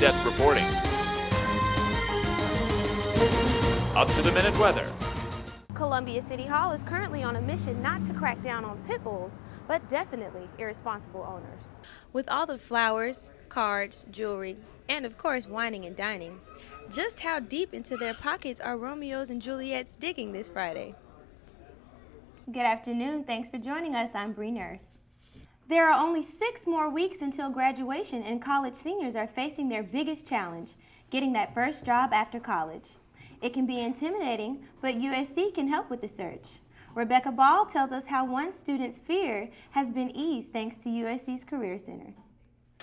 in-depth reporting. Up-to-the-minute weather. Columbia City Hall is currently on a mission not to crack down on pit bulls, but definitely irresponsible owners. With all the flowers, cards, jewelry, and of course whining and dining, just how deep into their pockets are Romeos and Juliets digging this Friday? Good afternoon. Thanks for joining us. I'm Brie Nurse. There are only 6 more weeks until graduation, and college seniors are facing their biggest challenge, getting that first job after college. It can be intimidating, but USC can help with the search. Rebecca Ball tells us how one student's fear has been eased thanks to USC's Career Center.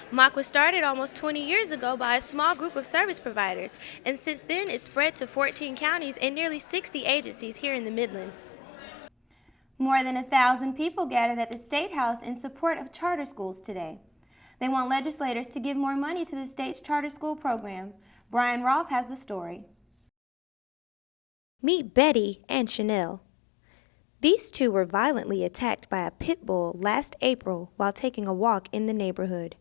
Mock was started almost 20 years ago by a small group of service providers, and since then it's spread to 14 counties and nearly 60 agencies here in the Midlands. More than 1,000 people gathered at the State House in support of charter schools today. They want legislators to give more money to the state's charter school program. Brian Rolfe has the story. Meet Betty and Chanel. These two were violently attacked by a pit bull last April while taking a walk in the neighborhood.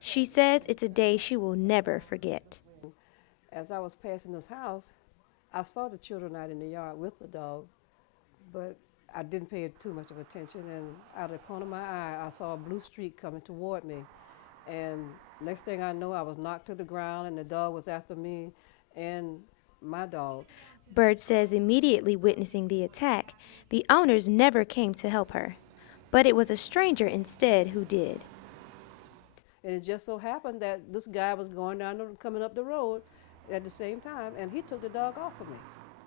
She says it's a day she will never forget. As I was passing this house, I saw the children out in the yard with the dog, but I didn't pay too much of attention, and out of the corner of my eye, I saw a blue streak coming toward me. And next thing I know, I was knocked to the ground, and the dog was after me and my dog. Bird says immediately witnessing the attack, the owners never came to help her, but it was a stranger instead who did. And it just so happened that this guy was coming up the road at the same time, and he took the dog off of me.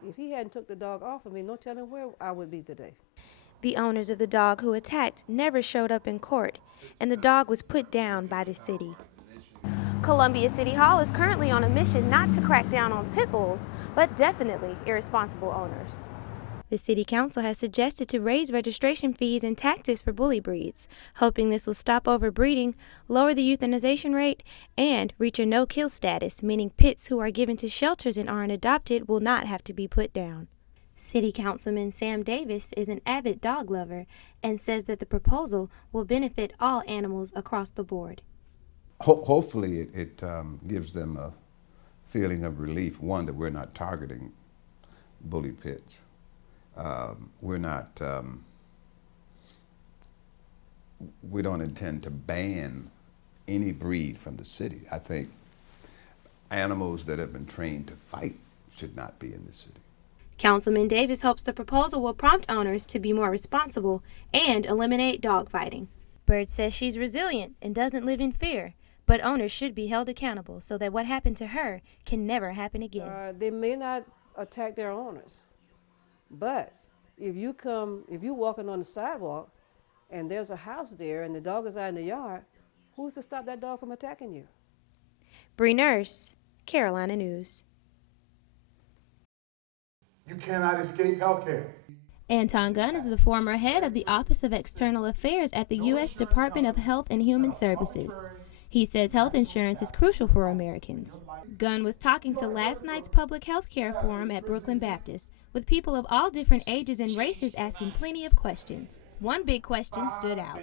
If he hadn't took the dog off of me, no telling where I would be today. The owners of the dog who attacked never showed up in court, and the dog was put down by the city. Columbia City Hall is currently on a mission not to crack down on pit bulls, but definitely irresponsible owners. The City Council has suggested to raise registration fees and taxes for bully breeds, hoping this will stop overbreeding, lower the euthanization rate, and reach a no-kill status, meaning pits who are given to shelters and aren't adopted will not have to be put down. City Councilman Sam Davis is an avid dog lover and says that the proposal will benefit all animals across the board. Hopefully it gives them a feeling of relief, one, that we're not targeting bully pits. We don't intend to ban any breed from the city. I think animals that have been trained to fight should not be in the city. Councilman Davis hopes the proposal will prompt owners to be more responsible and eliminate dogfighting. Bird says she's resilient and doesn't live in fear, but owners should be held accountable so that what happened to her can never happen again. They may not attack their owners, but if you're walking on the sidewalk and there's a house there and the dog is out in the yard, who's to stop that dog from attacking you? Brie Nurse, Carolina News. You cannot escape healthcare. Anton Gunn is the former head of the Office of External Affairs at the U.S. Department of Health and Human Services. He says health insurance is crucial for Americans. Gunn was talking to last night's public health care forum at Brooklyn Baptist, with people of all different ages and races asking plenty of questions. One big question stood out.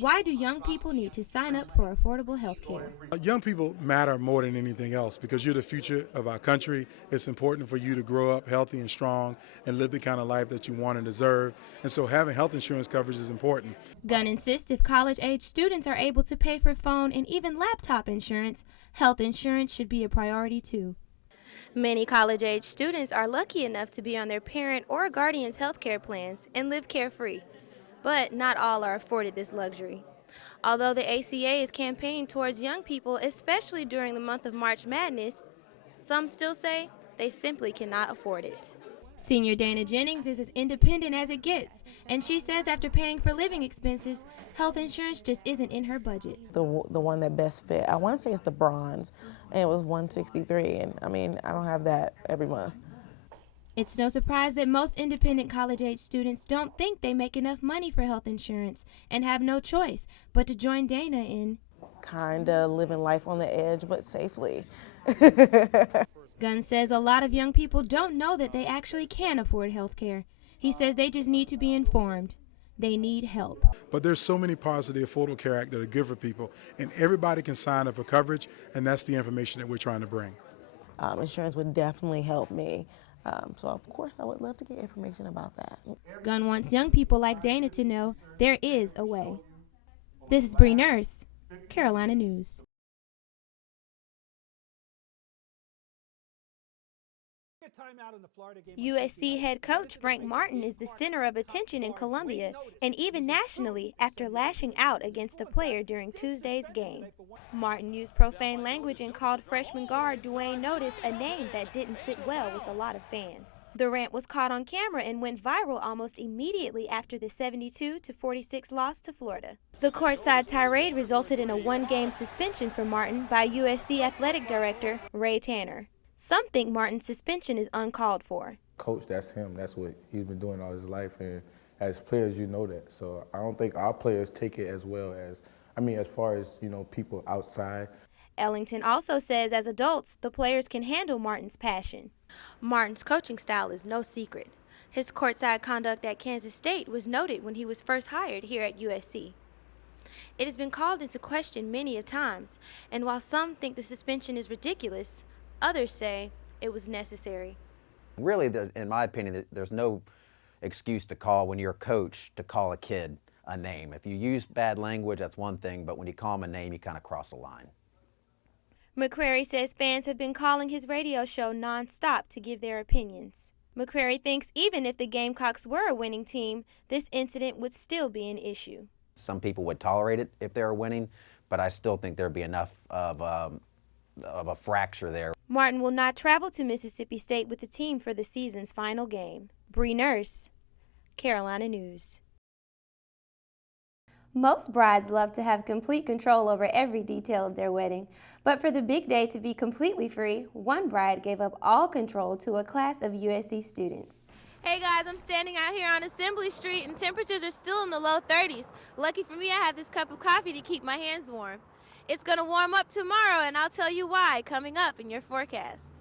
Why do young people need to sign up for affordable health care? Young people matter more than anything else because you're the future of our country. It's important for you to grow up healthy and strong and live the kind of life that you want and deserve. And so having health insurance coverage is important. Gunn insists if college-age students are able to pay for phone and even laptop insurance, health insurance should be a priority too. Many college-age students are lucky enough to be on their parent or guardian's health care plans and live carefree. But not all are afforded this luxury. Although the ACA is campaigning towards young people, especially during the month of March Madness, some still say they simply cannot afford it. Senior Dana Jennings is as independent as it gets, and she says after paying for living expenses, health insurance just isn't in her budget. The one that best fit, I want to say it's the bronze, and it was $163, and I mean, I don't have that every month. It's no surprise that most independent college-age students don't think they make enough money for health insurance and have no choice but to join Dana in Kinda living life on the edge, but safely. Gunn says a lot of young people don't know that they actually can afford health care. He says they just need to be informed. they need help. But there's so many parts of the Affordable Care Act that are good for people, and everybody can sign up for coverage, and that's the information that we're trying to bring. Insurance would definitely help me. So, of course, I would love to get information about that. Gunn wants young people like Dana to know there is a way. This is Brie Nurse, Carolina News. USC head coach Frank Martin is the center of attention in Columbia and even nationally after lashing out against a player during Tuesday's game. Martin used profane language and called freshman guard Dwayne Notice a name that didn't sit well with a lot of fans. The rant was caught on camera and went viral almost immediately after the 72-46 loss to Florida. The courtside tirade resulted in a one-game suspension for Martin by USC athletic director Ray Tanner. Some think Martin's suspension is uncalled for. Coach, that's him. That's what he's been doing all his life, and as players, you know that. So I don't think our players take it as well as, as far as, people outside. Ellington also says as adults, the players can handle Martin's passion. Martin's coaching style is no secret. His courtside conduct at Kansas State was noted when he was first hired here at USC. It has been called into question many a times, and while some think the suspension is ridiculous, others say it was necessary. Really, in my opinion, there's no excuse to call when you're a coach to call a kid a name. If you use bad language, that's one thing, but when you call him a name, you kind of cross the line. McCrary says fans have been calling his radio show nonstop to give their opinions. McCrary thinks even if the Gamecocks were a winning team, this incident would still be an issue. Some people would tolerate it if they were winning, but I still think there'd be enough of a fracture there. Martin will not travel to Mississippi State with the team for the season's final game. Brie Nurse, Carolina News. Most brides love to have complete control over every detail of their wedding, but for the big day to be completely free, one bride gave up all control to a class of USC students. Hey guys, I'm standing out here on Assembly Street and temperatures are still in the low 30s. Lucky for me, I have this cup of coffee to keep my hands warm. It's going to warm up tomorrow, and I'll tell you why coming up in your forecast.